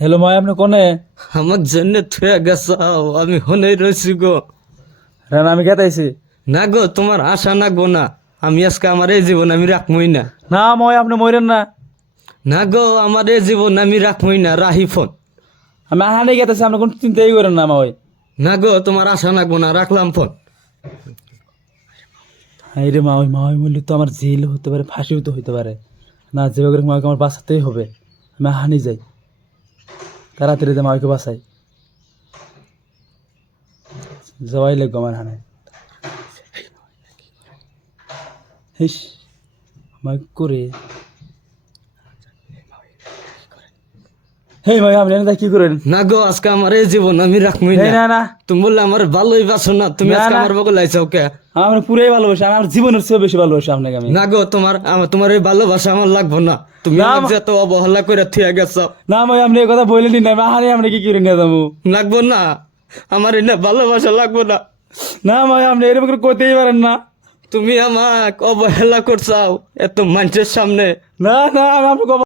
Hello my আপনি কোনে? আমার জন্য থুয়ে গেছাও, আমি হনেই রয়েছি গো। রান আমি কেতাইছি। না গো, তোমার আশা নাগবো না। আমি আজকে আমার এই জীবন আমি রাখবই না। না মই আপনি মরেন না। না গো, আমার এই জীবন আমি রাখবই না। রাহি ফোন। আমি আহানি গেতেছি, আপনি কোন চিন্তাই করেন না মই। না গো, তোমার আশা নাগবো না, রাখলাম ফোন। হাই রে মা, ওই মরলে তো আমার জেল হতে পারে, ফাঁসিও তো হইতে পারে। না যেভাবে করে মাকে আমার বাঁচাতেই হবে। আমি আহানি যাই, তাড়াতাড়ি যে মাকে বাঁচাই। যাওয়াই লাগবে আমার হানে। হিস মাইক করে হে ভাই আপনি এনে কি করেন? না গো, আজকে আমার এই জীবন আমি রাখবই এই না। না না তুমি বললে আমার ভালোই বাসো না, তুমি না, আজকে না। আমার বগল আইসাও কে? আমার পুরাই ভালোবাসি, আমি আমার জীবনের চেয়েও বেশি ভালোবাসি আপনাকে আমি। না গো, তোমার এই ভালোবাসা আমার লাগবো না। তুমি না, আমাকে যে এত অবহেলা করে থিয়া গেছো। না ভাই আপনি এই কথা বললেন না, আহারে আপনি কি করে নিয়ে যাবো? লাগবো না, আমার এই না ভালোবাসা লাগবো না। না ভাই আপনি এরকম করে করতেই পারেন না। তুমি আমাকে অবহেলা করছাও এত মানুষের সামনে। না না আমি আপনাকে